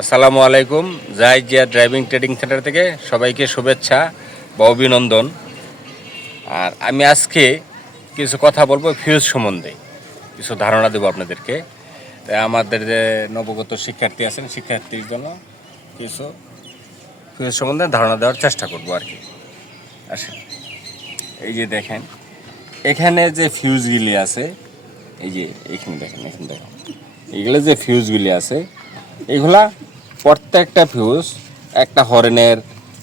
আসসালামু আলাইকুম। Zahid Zia driving training centre থেকে সবাইকে শুভেচ্ছা বা অভিনন্দন। আর আমি আজকে কিছু কথা বলবো ফিউজ সম্বন্ধে, কিছু ধারণা দেবো আপনাদেরকে। তাই আমাদের যে নবগত শিক্ষার্থী আছেন, শিক্ষার্থীর জন্য কিছু ফিউজ সম্বন্ধে ধারণা দেওয়ার চেষ্টা করবো আর কি। আসেন, এই যে দেখেন এখানে যে ফিউজগুলি আছে, এই যে এখানে দেখেন এগুলো যে ফিউজগুলি আছে, এগুলা প্রত্যেকটা ফিউজ একটা হর্নের,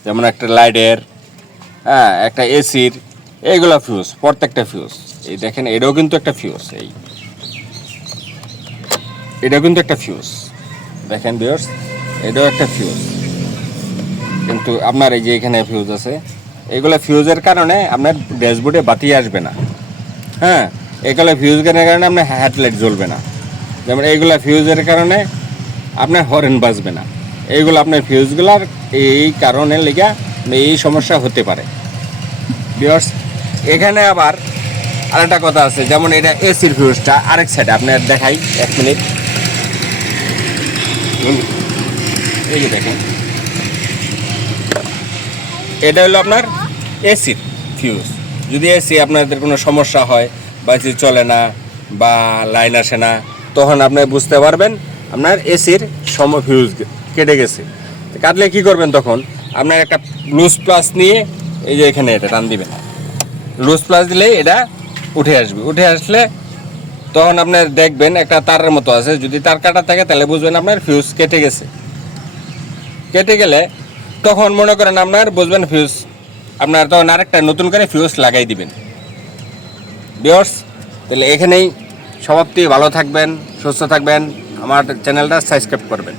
যেমন একটা লাইটের, হ্যাঁ, একটা এসির, এইগুলা ফিউজ, প্রত্যেকটা ফিউজ। এই দেখেন এটাও কিন্তু একটা ফিউজ, এটাও কিন্তু একটা ফিউজ। দেখেন ভিউয়ার্স, এটাও একটা ফিউজ। কিন্তু আপনার এই যে এখানে ফিউজ আছে, এগুলো ফিউজের কারণে আপনার ড্যাশবোর্ডে বাতি আসবে না। হ্যাঁ, এগুলো ফিউজের কারণে আপনার হেডলাইট জ্বলবে না। যেমন এইগুলা ফিউজের কারণে আপনার হর্ন বাজবে না। এইগুলো আপনার ফিউজগুলার এই কারণে লেগে এই সমস্যা হতে পারে ভিউয়ার্স। এখানে আবার আরেকটা কথা আছে, যেমন এটা এসির ফিউজটা আরেক সাইডে আপনার দেখাই, 1 মিনিট। এই যে দেখেন, এটা হলো আপনার এসির ফিউজ। যদি এসি আপনাদের কোনো সমস্যা হয় বা এসি চলে না বা লাইন আসে না, তখন আপনি বুঝতে পারবেন আপনার এসির ফিউজ কেটে গেছে। কাটলে কী করবেন, তখন আপনার একটা লুজ প্লাস নিয়ে এই যে এখানে এটা টান দিবেন। লুজ প্লাস দিলেই এটা উঠে আসবে। উঠে আসলে তখন আপনার দেখবেন একটা তারের মতো আছে, যদি তার কাটা থাকে তাহলে বুঝবেন আপনার ফিউজ কেটে গেছে। কেটে গেলে তখন মনে করেন আপনার বুঝবেন ফিউজ, আপনার তখন আরেকটা নতুন করে ফিউজ লাগাই দিবেন ভিউয়ার্স। তাহলে এখানেই সমাপ্তি। ভালো থাকবেন, সুস্থ থাকবেন, আমার চ্যানেলটা সাবস্ক্রাইব করবেন।